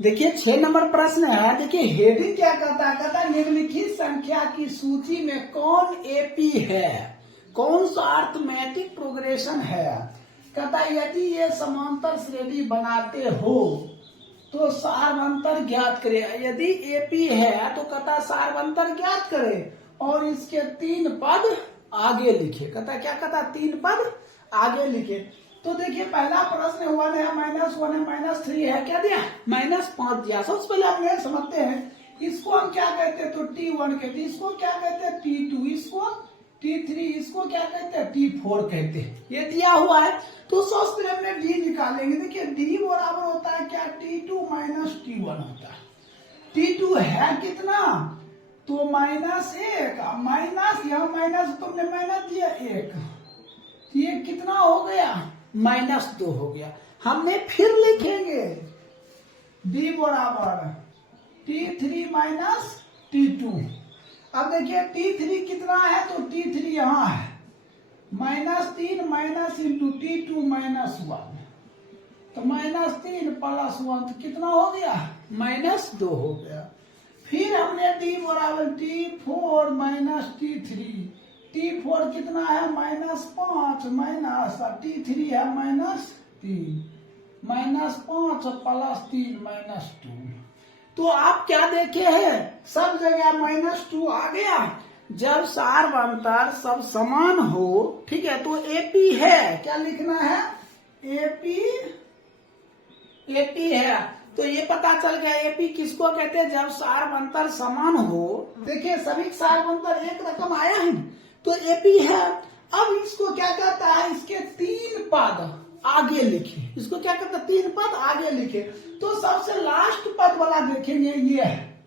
देखिए 6 नंबर प्रश्न है। देखिए हेडिंग क्या कहता है, कहता है निम्नलिखित संख्या की सूची में कौन एपी है, कौन सा अर्थमेटिक प्रोग्रेशन है। कहता है यदि ये समांतर श्रेणी बनाते हो तो सार्वंतर ज्ञात करे। यदि एपी है तो कहता है सार्वंतर ज्ञात करे और इसके 3 पद आगे लिखे। कहता है क्या कहता है, 3 पद आगे लिखे। तो देखिए पहला प्रश्न 1 है, -1 है, -3 है, क्या दिया, -5 दिया। सबसे पहले हम ये समझते हैं इसको हम क्या कहते हैं, तो T1 कहते हैं, इसको क्या कहते हैं T2, इसको T3, इसको क्या कहते हैं T4 कहते हैं। ये दिया हुआ है तो सबसे पहले हमने D निकालेंगे। देखिए D बराबर होता है क्या, T2 - T1 होता है। T2 है कितना, तो -1 माइनस, यहाँ माइनस तुमने माइनस दिया 1, ये कितना हो गया, -2 हो गया। हमने फिर लिखेंगे D बराबर T3 - T2। अब देखिए T3 कितना है, तो T3 यहाँ है -3 माइनस इंटू T2 -1, तो -3 + 1 तो कितना हो गया, -2 हो गया। फिर हमने D बराबर T4 - T3, T4 कितना है -5 माइनस T3 है -3, -5 + 3 -2। तो आप क्या देखे हैं, सब जगह -2 आ गया। जब सार्वंतर सब समान हो, ठीक है, तो एपी है, क्या लिखना है, एपी है। तो ये पता चल गया एपी किसको कहते हैं, जब सार्वंतर समान हो। देखिए सभी सार्वंतर एक रकम आया है तो एपी है। अब इसको क्या कहता है, इसके 3 पद आगे लिखे। इसको क्या कहता है, 3 पद आगे लिखे। तो सबसे लास्ट पद वाला देखेंगे, ये है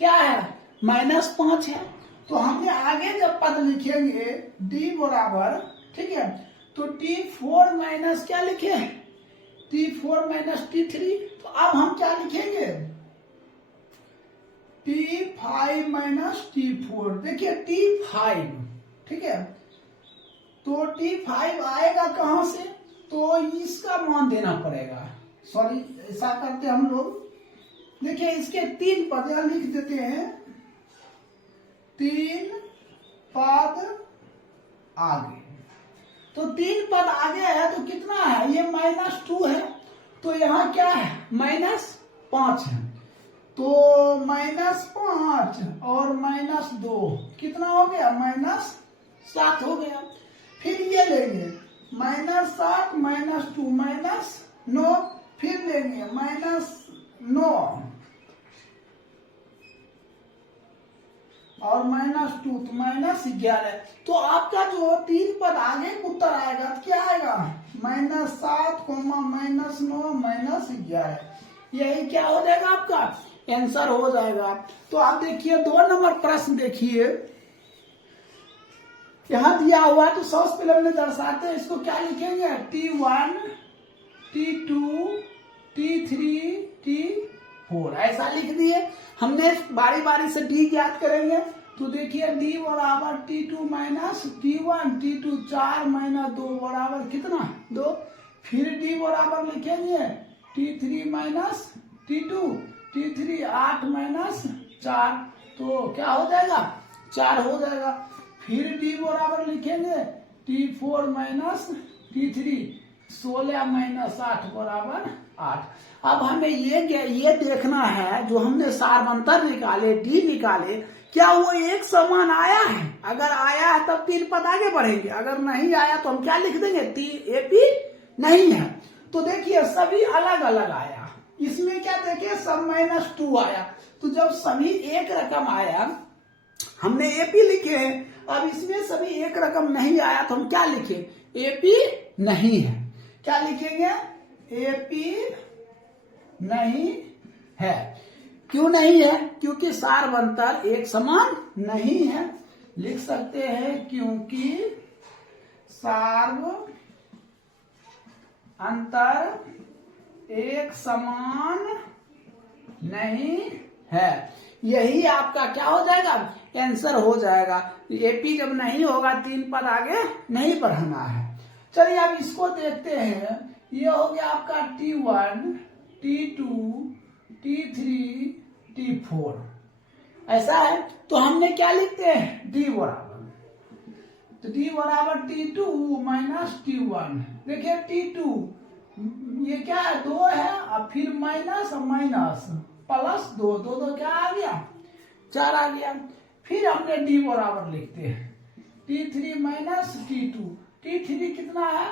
क्या है, -5 है। तो हमने आगे जब पद लिखेंगे D बराबर, ठीक है, तो T4 माइनस क्या लिखे, T4 - T3। तो अब हम क्या लिखेंगे, T5 - T4। देखिए T5, ठीक है, तो T5 आएगा कहां से, तो इसका मान देना पड़ेगा। सॉरी ऐसा करते हम लोग, देखिए इसके 3 पद यहां लिख देते हैं, 3 पद आगे। तो 3 पद आगे है तो कितना है, ये -2 है, तो यहाँ क्या है, -5 है। तो -5 और -2 कितना हो गया, -7 हो गया। फिर ये लेंगे -7 - 2 -9, फिर लेंगे -9 और -2 तो -11। तो आपका जो 3 पद आगे उत्तर आएगा तो क्या आएगा, -7, -9 -11। यही क्या हो जाएगा, आपका आंसर हो जाएगा। तो आप देखिए 2 नंबर प्रश्न देखिए, यहां दिया हुआ है। तो सबसे पहले हमने दर्शाते हैं, इसको क्या लिखेंगे, T1 T2 T3 T4 ऐसा लिख दिए। हमने बारी बारी से D ज्ञात करेंगे। तो देखिए D बराबर T2 - T1, T2 4 - 2 बराबर कितना, 2। फिर D बराबर लिखेंगे T3 - T2, T3 8 - 4, तो क्या हो जाएगा, 4 हो जाएगा। फिर D बराबर लिखेंगे T4 - T3, 16 - 8 बराबर 8। अब हमें ये देखना है, जो हमने सार्वंतर निकाले, D निकाले, क्या वो एक समान आया है। अगर आया है तब 3 पद आगे बढ़ेंगे, अगर नहीं आया तो हम क्या लिख देंगे, एपी नहीं है। तो देखिए सभी अलग अलग आया। इसमें क्या देखिए, सब -2 आया। तो जब सभी एक रकम आया हमने एपी लिखे हैं। अब इसमें सभी एक रकम नहीं आया तो हम क्या लिखे, एपी नहीं है। क्या लिखेंगे, एपी नहीं है। क्यों नहीं है, क्योंकि सार्वंतर एक समान नहीं है। लिख सकते हैं क्योंकि सार्वंतर एक समान नहीं है। यही आपका क्या हो जाएगा, आंसर हो जाएगा। एपी जब नहीं होगा 3 पद आगे नहीं बढ़ाना है। चलिए अब इसको देखते हैं। ये हो गया आपका T1 T2 T3 T4 ऐसा है। तो हमने क्या लिखते हैं, D बराबर, तो D बराबर T2 माइनस T1। देखिए T2 ये क्या है, 2 है, और फिर माइनस और माइनस प्लस 2, 2 क्या आ गया, 4 आ गया। फिर हमने D बराबर लिखते हैं T3 माइनस T2। T3 कितना है,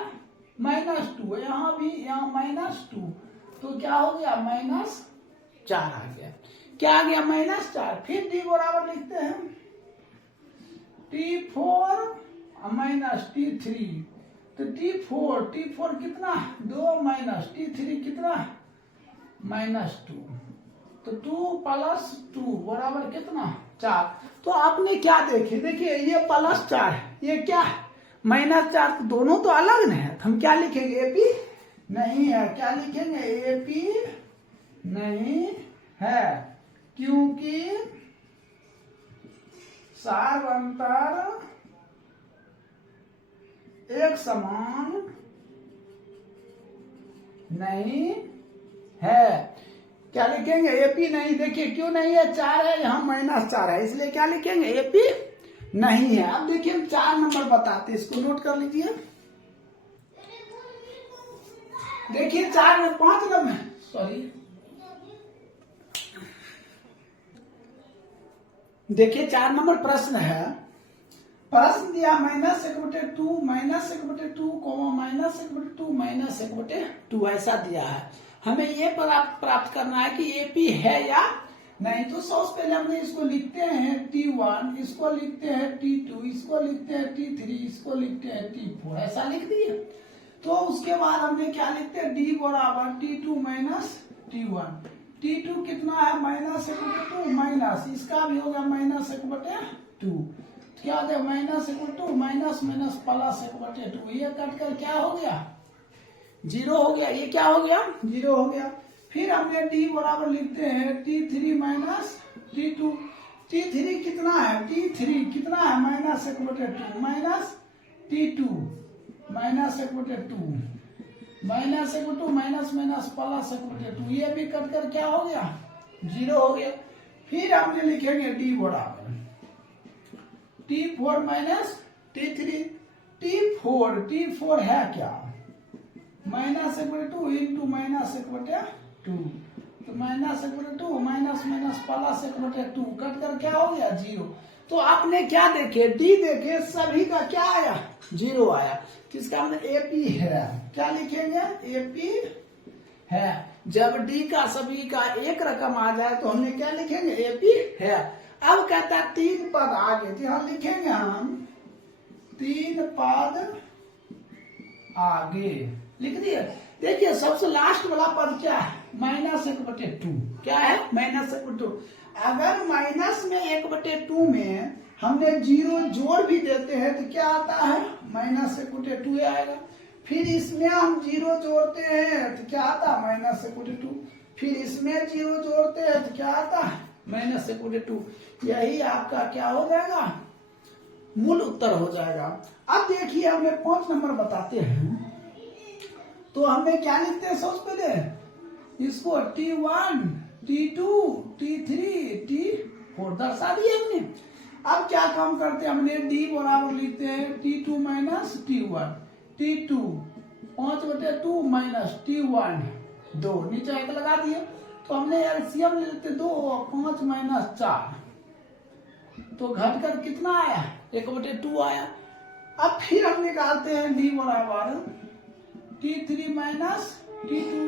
-2, यहाँ भी यहाँ -2, तो क्या हो गया, -4 आ गया। क्या आ गया, -4। फिर D बराबर लिखते हैं T4 माइनस T3, तो T4 कितना, 2 माइनस T3 कितना, -2, तो 2 प्लस 2 बराबर कितना, 4। तो आपने क्या देखे, देखिए ये +4 है, ये क्या है, -4, तो दोनों तो अलग है। तो हम क्या लिखेंगे, एपी नहीं है। क्या लिखेंगे, एपी नहीं है, क्योंकि सार्वंतर एक समान नहीं है। क्या लिखेंगे, एपी नहीं। देखिए क्यों नहीं है, 4 है, यहाँ -4 है, इसलिए क्या लिखेंगे, एपी नहीं है। अब देखिए हम 4 नंबर बताते हैं, इसको नोट कर लीजिए। देखिए 4 में 5 नंबर, सॉरी, देखिए 4 नंबर प्रश्न है। प्रश्न दिया -1/2 -1/2 -1/2 -1/2 ऐसा दिया है। हमें ये प्राप्त करना है कि एपी है या नहीं। तो सबसे पहले हमने इसको लिखते हैं T1, इसको लिखते हैं T2, इसको लिखते हैं T3, इसको लिखते हैं T4, ऐसा लिख दिए। तो उसके बाद हमने क्या लिखते हैं, D बराबर T2 माइनस T1। T2 कितना है, -1/2 माइनस, इसका भी होगा -1/2, क्या हो गया, -1/2 माइनस माइनस प्लस 1/2, ये कट कर क्या हो गया, 0 हो गया। ये क्या हो गया, 0 हो गया। फिर हमने D बराबर लिखते हैं T3 माइनस T2। T3 कितना है, T3 कितना है, -1/2 minus T2 -1/2 -1/2 minus minus plus 1/2, ये भी कट कर क्या हो गया, 0 हो गया। फिर हमने लिखेंगे D बराबर T4 माइनस T3। T4 है क्या, -1/2 इंटू -1/2, तो -1/2 माइनस माइनस प्लस 1/2, कट कर क्या हो गया, 0। तो आपने क्या देखे, डी देखे, सभी का क्या आया, 0 आया। किसका हमने एपी है, क्या लिखेंगे, एपी है। जब डी का सभी का एक रकम आ जाए तो हमने क्या लिखेंगे, एपी है। अब कहता है 3 पद आगे, तो यहां लिखेंगे हम 3 पद आगे, लिख दिए। देखिए सबसे लास्ट वाला पद क्या है, -1/2, क्या है, -1/2। अगर माइनस में 1/2 में हमने 0 जोड़ भी देते हैं तो क्या आता है, -1/2 आएगा। फिर इसमें हम 0 जोड़ते हैं तो क्या आता है, -1/2। फिर इसमें 0 जोड़ते हैं तो क्या आता है, -1/2। यही आपका क्या हो जाएगा, मूल उत्तर हो जाएगा। अब देखिए हमें 5 नंबर बताते हैं। तो हमें क्या लिखते हैं, सबसे पहले इसको T1 T2 T3 T4 दर्शा दिए हमने। अब क्या काम करते हैं, हमने D बराबर लिखते हैं T2 minus T1, T2 5/2 minus T1 2, नीचे 1 लगा दिए। तो हमने एलसीएम ले लेते 2 और 5 माइनस 4, तो घटकर कितना आया, 1/2 आया। अब फिर हम निकालते हैं D बराबर T3 माइनस T2।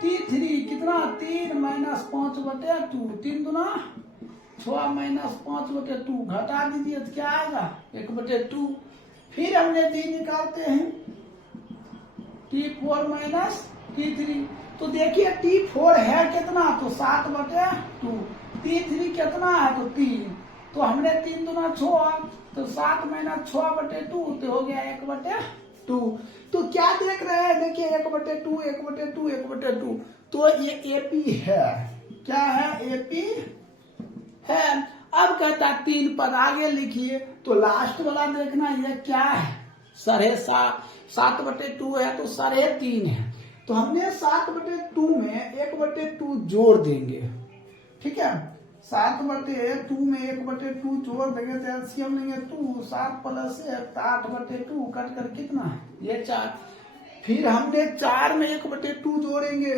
T3 कितना, 3 माइनस 5/2, 3 दूना 6 माइनस 5/2, घटा दीजिए तो क्या आएगा, 1/2। फिर हमने D निकालते हैं T4 माइनस T3। तो देखिए T4 है कितना, तो 7/2, T3 कितना है, तो 3, तो हमने 3 दूना 6, तो 7 माइनस 6/2, तो हो गया 1/2। तो क्या देख रहे हैं, देखिए 1/2 1/2 1/2, तो ये एपी है, क्या है, एपी है। अब कहता 3 पद आगे लिखिए, तो लास्ट वाला देखना ये क्या है, 7/2 है, तो 3.5 है। तो हमने 7/2 में 1/2 जोड़ देंगे, ठीक है। 7/2 में 1/2 जोड़ देंगे तो एलसीएम लेंगे 2, 7 + 1 8/2 कट कर कितना ये 4। फिर हमने 4 में 1/2 जोड़ेंगे,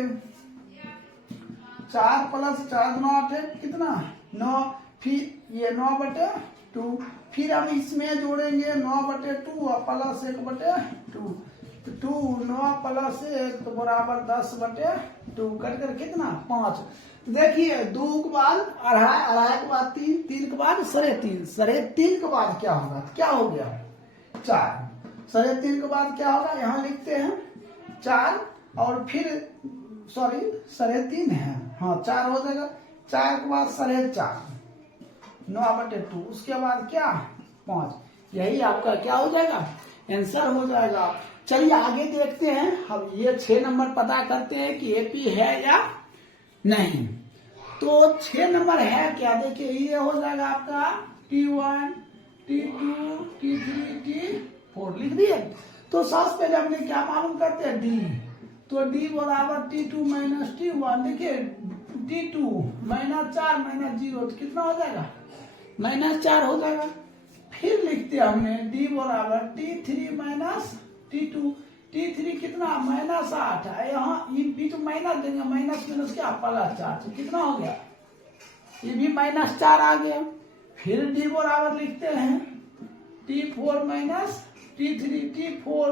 4 + 4 9 8 कितना 9, फिर ये 9/2, फिर हम इसमें जोड़ेंगे 9/2 और प्लस 1/2, 2 9 + 1 तो बराबर 10/2 कट कर कितना 5। देखिए 2 के बाद अढ़ाई, अढ़ाई के बाद 3, 3 के बाद 3.5, 3.5 के बाद क्या होगा, क्या हो गया 4, 3.5 के बाद क्या होगा, यहाँ लिखते हैं 4 और फिर सॉरी 3.5 है, हाँ 4 हो जाएगा, 4 के बाद 4.5 9/2, उसके बाद क्या 5, यही आपका क्या हो जाएगा आंसर हो जाएगा। चलिए आगे देखते हैं, हम ये 6 नंबर पता करते हैं कि एपी है या नहीं। तो 6 नंबर है क्या, देखिए ये हो जाएगा आपका T1 T2 T3 T4 लिख दिए। तो सबसे पहले हमने क्या मालूम करते हैं डी, तो डी बराबर T2 - T1, देखिए T2 -4 -0 तो कितना हो जाएगा -4 हो जाएगा। फिर लिखते हैं हमने डी बराबर T3 - T2, T3 कितना -8 है, यहाँ बीच में माइनस देंगे, माइनस क्या +4 तो कितना हो गया, ये भी -4 आ गया। फिर डी बराबर लिखते हैं T4 - T3 T4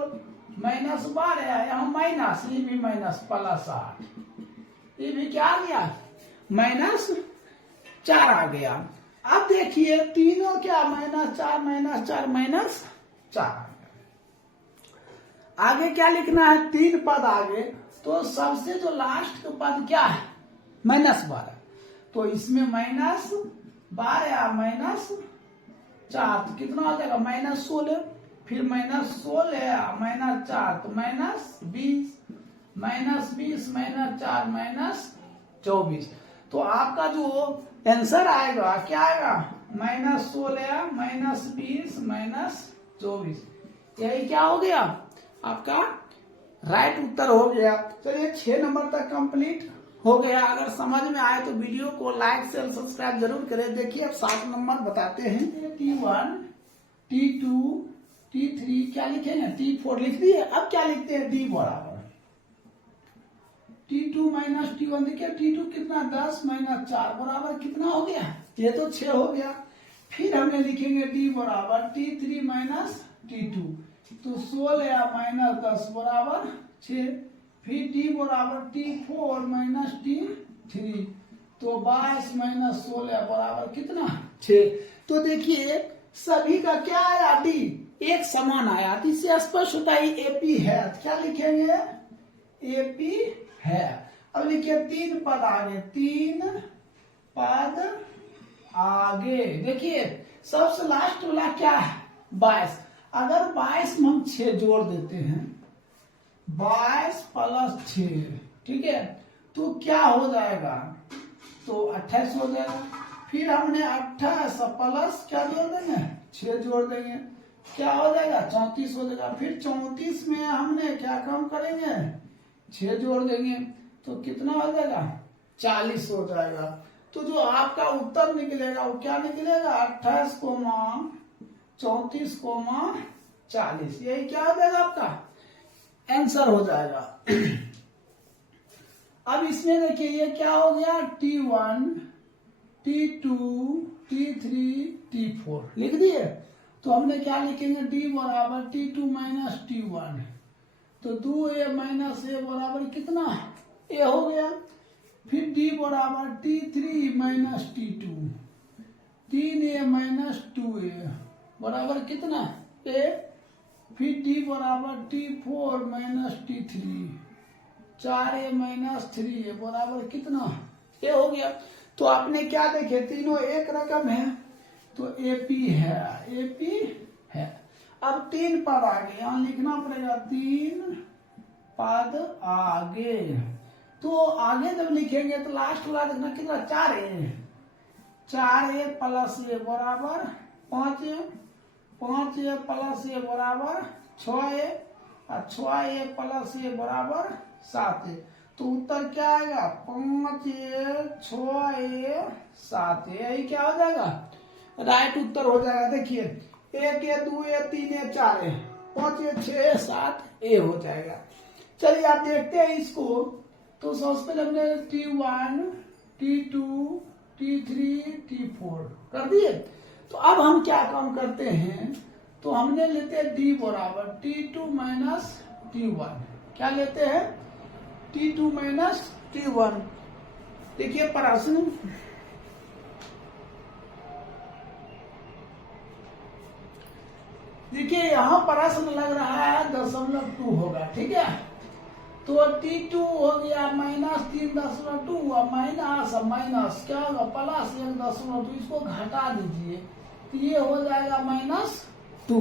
-12 है, यहाँ माइनस, ये भी +8, ये भी क्या आ गया -4 आ गया। अब देखिए तीनों क्या -4 -4 आगे क्या लिखना है, 3 पद आगे, तो सबसे जो लास्ट का पद क्या है -12, तो इसमें -12 -4 तो कितना हो जाएगा -16, फिर -16 -4 तो -20 -20 -4 -24। तो आपका जो आंसर आएगा क्या आएगा -16 -20 -24, यही क्या हो गया आपका राइट उत्तर हो गया। चलिए 6 नंबर तक कंप्लीट हो गया। अगर समझ में आए तो वीडियो को लाइक शेयर सब्सक्राइब जरूर करें। देखिए अब 7 नंबर बताते हैं, T1 T2 T3 क्या लिखेंगे T4 लिख दिए। अब क्या लिखते हैं डी बराबर T2 - T1, देखिए T2 कितना 10 - 4 बराबर कितना हो गया, ये तो 6 हो गया। फिर हमने लिखेंगे डी बराबर T3 - T2, तो 16 - 10 बराबर 6। फिर डी बराबर T4 - T3, तो 22 - 16 बराबर कितना 6। तो देखिए सभी का क्या आया डी एक समान आया, तो इससे स्पष्ट होता है एपी है। क्या लिखेंगे एपी है। अब लिखिए 3 पद आगे, 3 पद आगे, देखिए सबसे लास्ट वाला क्या है 22। अगर 22 में हम 6 जोड़ देते हैं, 22 + 6, ठीक है, तो क्या हो जाएगा, तो 28 हो जाएगा। फिर हमने 28 प्लस क्या जोड़ देंगे 6 जोड़ देंगे, क्या हो जाएगा 34 हो जाएगा। फिर 34 में हमने क्या कम करेंगे 6 जोड़ देंगे, तो कितना हो जाएगा 40 हो जाएगा। तो जो आपका उत्तर निकलेगा वो क्या निकलेगा 28, 34, 40, यही क्या हो जाएगा आपका आंसर हो जाएगा। अब इसमें देखिए ये क्या हो गया T1 T2 T3 T4 लिख दिए। तो हमने क्या लिखेंगे डी बराबर T2 - T1, तो 2a - a बराबर कितना a हो गया। फिर डी बराबर T3 - T2, 3a - 2a बराबर कितना a। फिर डी बराबर T4 - T3, 4a - 3a बराबर कितना a हो गया। तो आपने क्या देखे तीनों एक रकम है, तो एपी है, एपी है। अब 3 पद आगे, यहां लिखना पड़ेगा 3 पद आगे। तो आगे जब लिखेंगे तो लास्ट वाला देखना कितना 4a, 4a + a बराबर 5a, 5a + a बराबर 6a, और 6a + a बराबर 7a। तो उत्तर क्या आएगा 5a 6a 7a, यही क्या हो जाएगा राइट उत्तर हो जाएगा। देखिए 1a 2a 3a 4a 5a 6a 7a हो जाएगा। चलिए आप देखते हैं इसको। तो सबसे पहले हमने T1 T2 T3 T4 कर दिए। तो अब हम क्या काम करते हैं, तो हमने लेते हैं D बराबर T2 माइनस T1। क्या लेते हैं T2 माइनस T1। देखिए प्रश्न, देखिए यहां प्रश्न लग रहा है 0.2 होगा, ठीक है। तो T2 हो गया माइनस 3.2 और माइनस क्या होगा प्लस 1.2, इसको घटा दीजिए तो ये हो जाएगा -2।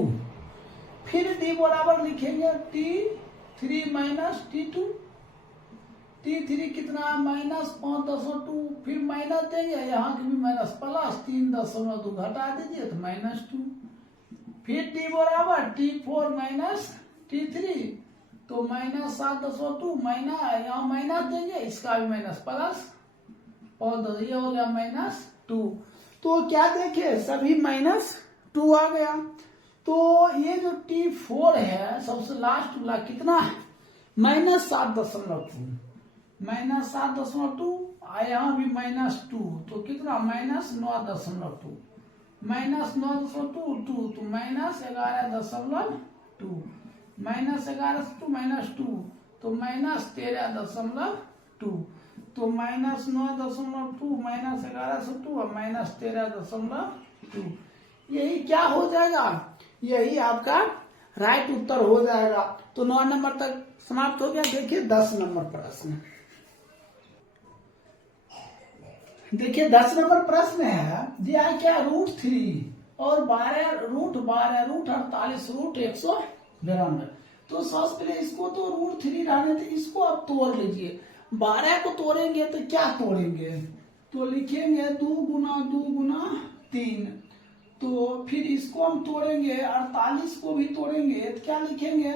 फिर D बराबर लिखेंगे T3 माइनस T2। T3 कितना -5.2, फिर माइनस देंगे यहाँ की भी माइनस प्लस 3.2 घटा दीजिए तो -2। फिर D बराबर T4 माइनस T3 तो -7.2 माइनस यहाँ माइनस देंगे, इसका भी माइनस प्लस और ये हो गया -2। तो क्या देखे सभी -2 आ गया। तो ये जो T4 है सबसे लास्ट वाला कितना है -7.2 यहाँ भी -2 तो कितना -9.2 -9.2 तो -11.2 -11 तो -13.2 तो -9.2 -11 और -13.2 यही क्या हो जाएगा, यही आपका राइट उत्तर हो जाएगा। तो 9 नंबर तक समाप्त हो गया। देखिए 10 नंबर प्रश्न। देखिए 10 नंबर प्रश्न है, दिया है क्या √3 और 12 √48 √192। तो सबसे पहले इसको तो √3 रहने थे, इसको आप तोड़ लीजिए। 12 को तोड़ेंगे तो क्या तोड़ेंगे, तो लिखेंगे 2 गुना 2 गुना 3। तो फिर इसको हम तोड़ेंगे 48 को भी तोड़ेंगे तो क्या लिखेंगे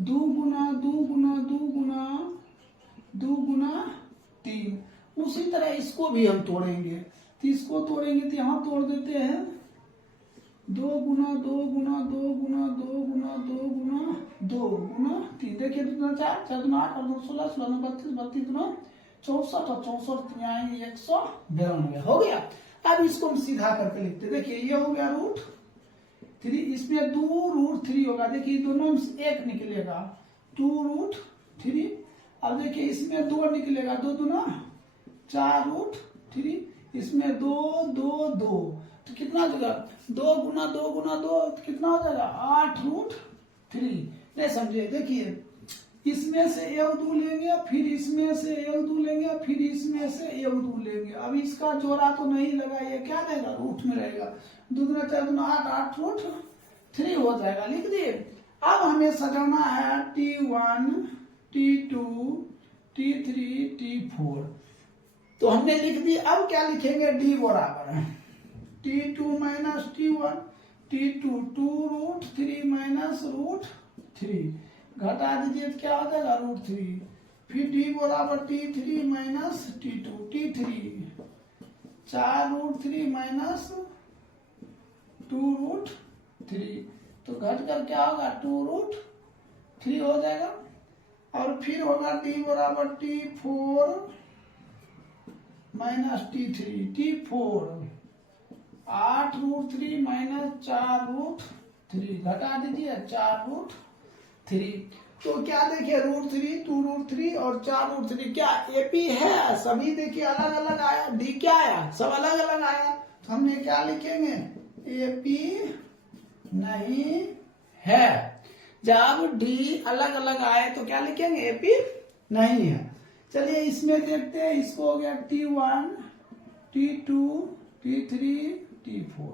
2 गुना 2 गुना 2 गुना 2 गुना 3। उसी तरह इसको भी हम तोड़ेंगे, तो इसको तोड़ेंगे तो यहाँ तोड़ देते हैं 2 गुना 2 गुना 2 गुना 2 गुना 2 गुना 2 गुना 3। देखिए 2 गुना 4 4 गुना 8 और 2 16 16 32 32 गुना 64 और 64 3 192 हो गया। अब इसको हम सीधा करके लिखते हैं। देखिए ये हो गया √3, इसमें 2 √3 होगा। देखिए दोनों में 1 निकलेगा 2 √3। अब देखिए इसमें 2 निकलेगा 2 दूना 4 √3, इसमें 2 2 2 तो कितना हो जाएगा 2 गुना 2 गुना 2 तो कितना हो जाएगा 8 √3। नहीं समझे, देखिए इसमें से 1 2 लेंगे, फिर इसमें से 1 2 लेंगे, फिर इसमें से 1 2 लेंगे। अब इसका जोड़ा तो नहीं लगा, ये क्या देगा रूट में रहेगा 2 गुना 4 गुना 8 √3 हो जाएगा। लिख दिए। अब हमें सजाना है T1 T2 T3 T4। तो हमने लिख दी। अब क्या लिखेंगे D बराबर T2 minus T1 T2 2 √3 minus √3 घटा दीजिए तो क्या हो जाएगा √3। फिर D बराबर T3 minus T2 T3 4 √3 minus 2 √3 तो घट कर क्या होगा 2 √3 हो जाएगा। और फिर होगा D बराबर T4 minus T3 T4 8 √3 minus 4 √3 घटा दीजिए 4 √3। तो क्या देखिए √3 2 √3 और 4 √3 क्या AP है, सभी देखिए अलग अलग आया। D क्या आया, सब अलग अलग आया। तो हमने क्या लिखेंगे AP नहीं है। जब D अलग अलग आए तो क्या लिखेंगे AP नहीं है। चलिए इसमें देखते हैं। इसको हो गया T1 T2 T3 T4।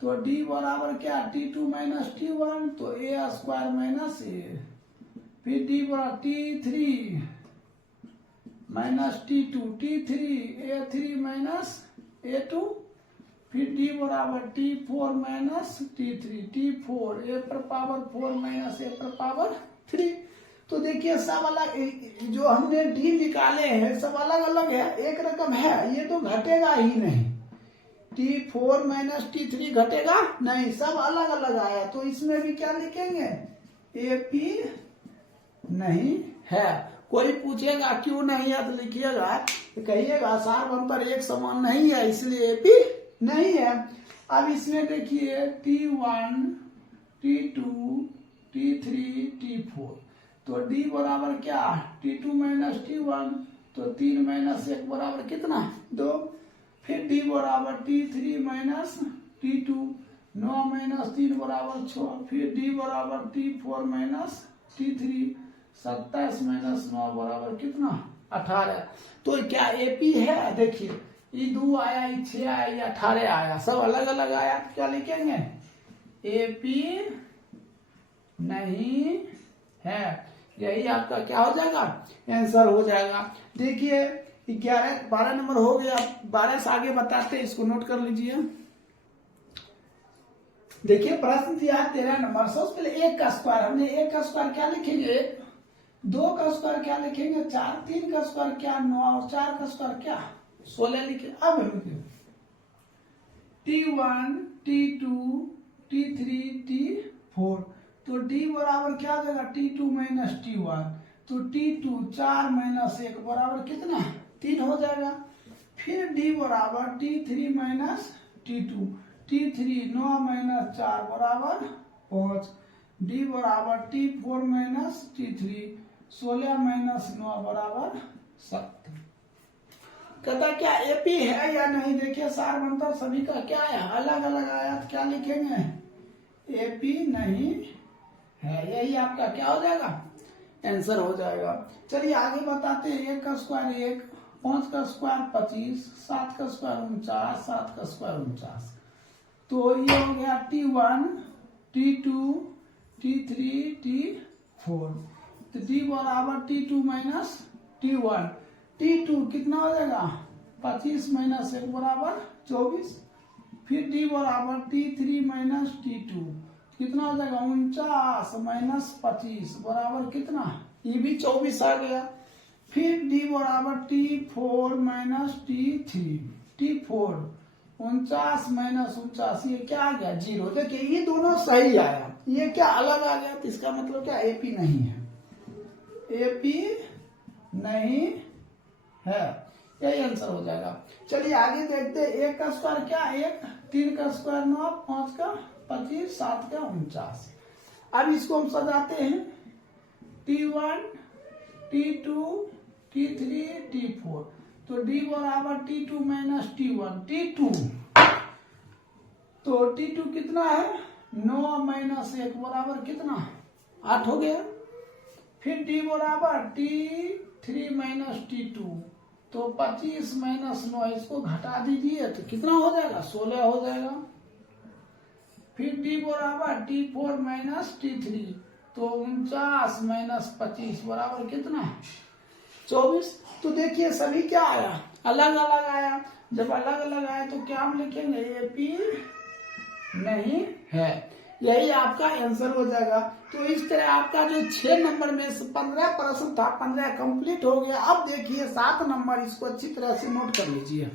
तो D बराबर क्या T2 माइनस T1 तो A² माइनस A। फिर D बराबर T3 minus T2 T3 A3 minus A2। फिर D बराबर T4 minus T3 T4 A पर पावर 4 माइनस A पर पावर 3। तो देखिए सब अलग, जो हमने डी निकाले हैं सब अलग अलग है, एक रकम है, ये तो घटेगा ही नहीं। T4 माइनस T3 घटेगा नहीं, सब अलग अलग आया। तो इसमें भी क्या लिखेंगे, AP नहीं है। कोई पूछेगा क्यों नहीं है तो लिखिएगा, तो कहिएगा सार अंतर एक समान नहीं है इसलिए AP नहीं है। अब इसमें देखिए T1 T2 T3 T4, तो D बराबर क्या, T2 माइनस T1, तो 3 माइनस 1 बराबर कितना, 2। फिर D बराबर T3 माइनस T2, 9 माइनस 3 बराबर 6। फिर D बराबर T4 माइनस T3, 27 माइनस 9 बराबर कितना, 18। तो क्या AP है, देखिए ये 2 आया, ये 6 आया, ये 18 आया, सब अलग अलग आया। तो क्या लिखेंगे, AP नहीं है। यही आपका क्या हो जाएगा, आंसर हो जाएगा। देखिए 12 नंबर हो गया। 12 से आगे बताते हैं, इसको नोट कर लीजिए। देखिए प्रश्न दिया 13 नंबर। सबसे पहले 1 का स्क्वायर, हमने 1 का स्क्वायर क्या लिखेंगे, 2 का स्क्वायर क्या लिखेंगे, 4, 3 का स्क्वायर क्या 9, और 4 का स्क्वायर क्या 16 लिखे। अब T1 T2 T3 T4, तो D बराबर क्या हो जाएगा, T2 माइनस T1, तो T2 4 माइनस 1 बराबर कितना, 3 हो जाएगा। फिर D बराबर T3 minus T2, T3 9 minus 4 बराबर 5, D बराबर T4 माइनस T3, 16 माइनस 9 बराबर 7। कहता क्या AP है या नहीं, देखिए सार अंतर सभी का क्या है, अलग अलग आया। तो क्या लिखेंगे, AP नहीं है। यही आपका क्या हो जाएगा, आंसर हो जाएगा। चलिए आगे बताते हैं। 1 का स्क्वायर 1, 5 का स्क्वायर 25, 7 का स्क्वायर 49, 7 का स्क्वायर 49। तो ये हो गया T1 T2 T3 T4, तो D बराबर T2 माइनस T1, T2 कितना हो जाएगा, 25 माइनस 1 बराबर 24। फिर D बराबर T3 माइनस T2, कितना हो जाएगा, 49 माइनस 25 बराबर कितना, ये भी 24 आ गया। फिर D बराबर T4 minus T3, T4 49 minus 49, ये क्या आ गया, 0। देखिए ये दोनों सही आया, ये क्या अलग आ गया, तो इसका मतलब क्या AP नहीं है, AP नहीं है। यही आंसर हो जाएगा। चलिए आगे देखते हैं। 1 का स्क्वायर क्या 1, 3 का स्क्वायर 9, 5 का 25, 7 का 49। अब इसको हम सजाते हैं, T1 T2 T3 T4, तो D बराबर T2 माइनस T1, T2, तो T2 कितना है, 9 माइनस 1 बराबर कितना, 8 हो गया। फिर D बराबर T3 माइनस T2, तो 25 माइनस 9, इसको घटा दीजिए तो कितना हो जाएगा, 16 हो जाएगा। फिर D बराबर T4 माइनस T3, तो 49 माइनस 25 बराबर कितना, 24। तो देखिए सभी क्या आया, अलग अलग आया। जब अलग अलग आया तो क्या हम लिखेंगे, AP नहीं है। यही आपका आंसर हो जाएगा। तो इस तरह आपका जो 6 नंबर में से 15 प्रश्न था, 15 कंप्लीट हो गया। अब देखिए 7 नंबर, इसको अच्छी तरह से नोट कर लीजिए।